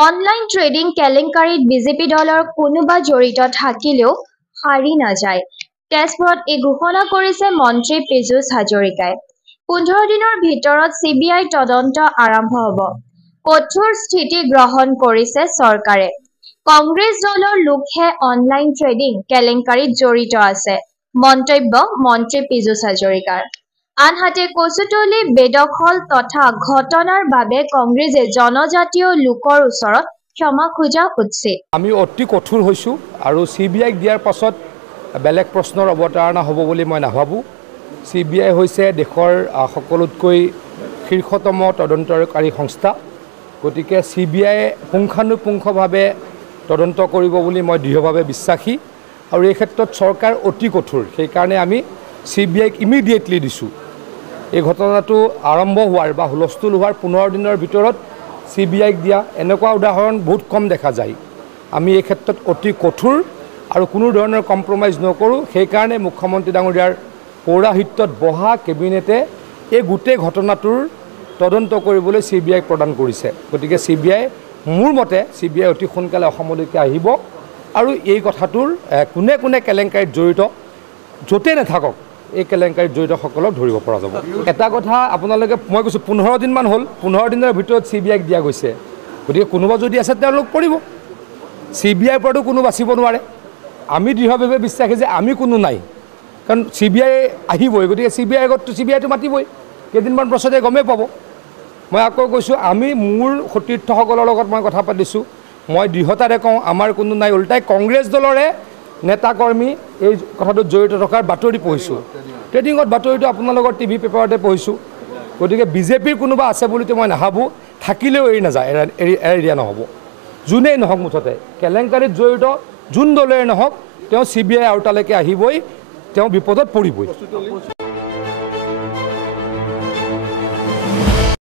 Online trading কেলেংকাৰীত BJP দলৰ কোনোবা জড়িত থাকিলেও সাৰি নাযায়। তেজপুৰত এই ঘোষণা কৰিছে মন্ত্ৰী পীযুষ হাজৰিকাই। 15 দিনৰ ভিতৰত CBI তদন্ত আৰম্ভ হ'ব। কঠোৰ স্থিতি গ্ৰহণ কৰিছে চৰকাৰে। কংগ্ৰেছ দলৰ লোকহে অনলাইন ট্ৰেডিং কেলেংকাৰীত জড়িত আছে, মন্তব্য মন্ত্ৰী পীযুষ হাজৰিকাৰ। আনহাতে কচুতলি বেদখল তথা ঘটনাৰ বাবে কংগ্ৰেছে জনজাতীয় লোকৰ ওচৰত ক্ষমা খোজা উচিত। আমি অতি কঠোৰ হৈছোঁ আৰু CBIক দিয়াৰ পাছত বেলেগ প্ৰশ্নৰ অৱতাৰণা হ'ব বুলি মই নাভাবোঁ। CBI হৈছে দেশৰ সকলোতকৈ শীৰ্ষতম তদন্তকাৰী সংস্থা। গতিকে CBI পুংখানুপুংখভাৱে তদন্ত কৰিব বুলি মই দৃঢ়ভাৱে বিশ্বাসী আৰু এই ক্ষেত্ৰত চৰকাৰ অতি কঠোৰ। সেইকাৰণে আমি CBIক ইমিডিয়েটলি দিছোঁ। এই ঘটনাটো আৰম্ভ হোৱাৰ বা হুলস্থুল হোৱাৰ 15 দিনৰ ভিতৰত CBIক দিয়া এনেকুৱা উদাহৰণ বহুত কম দেখা যায়। আমি এই ক্ষেত্ৰত অতি কঠোৰ আৰু কোনো ধৰণৰ কম্প্ৰমাইজ নকৰোঁ। সেইকাৰণে মুখ্যমন্ত্ৰী ডাঙৰীয়াৰ পৌৰাহিত্যত বহা কেবিনেটে এই গোটেই ঘটনাটোৰ তদন্ত কৰিবলৈ CBIক প্ৰদান কৰিছে। গতিকে CBI মোৰ মতে CBI অতি সোনকালে অসমলৈকে আহিব আৰু এই কথাটোৰ কোনে কোনে কেলেংকাৰীত জড়িত য'তেই নাথাকক এই কেলেংকাৰীত জড়িতসকলক ধৰিব পৰা যাব। এটা কথা আপোনালোকে মই কৈছোঁ 15 দিনমান হ'ল, 15 দিনৰ ভিতৰত CBIক দিয়া গৈছে। গতিকে কোনোবা যদি আছে তেওঁলোক কৰিব। CBIৰ পৰাতো কোনো বাচিব নোৱাৰে। আমি দৃঢ়ভাৱে বিশ্বাসী যে আমি কোনো নাই, কাৰণ CBI আহিবই। গতিকে CBI আগততো CBIটো মাতিবই, কেইদিনমান পাছতে গমেই পাব। মই আকৌ কৈছোঁ, আমি মোৰ সতীৰ্থসকলৰ লগত মই কথা পাতিছোঁ, মই দৃঢ়তাৰে কওঁ আমাৰ কোনো নাই। ওলোটাই কংগ্ৰেছ দলৰে নেতাকৰ্মী এই কথাটোত জড়িত থকাৰ বাতৰি পঢ়িছোঁ। ট্ৰেডিঙত বাতৰিটো আপোনালোকৰ TV পেপাৰতে পঢ়িছোঁ। গতিকে বিজেপিৰ কোনোবা আছে বুলিতো মই নাভাবোঁ। থাকিলেও এৰি নাযায়, এৰি দিয়া নহ'ব। যোনেই নহওক মুঠতে কেলেংকাৰীত জড়িত যোন দলেই নহওক তেওঁ CBI আওতালৈকে আহিবই, তেওঁ বিপদত পৰিবই।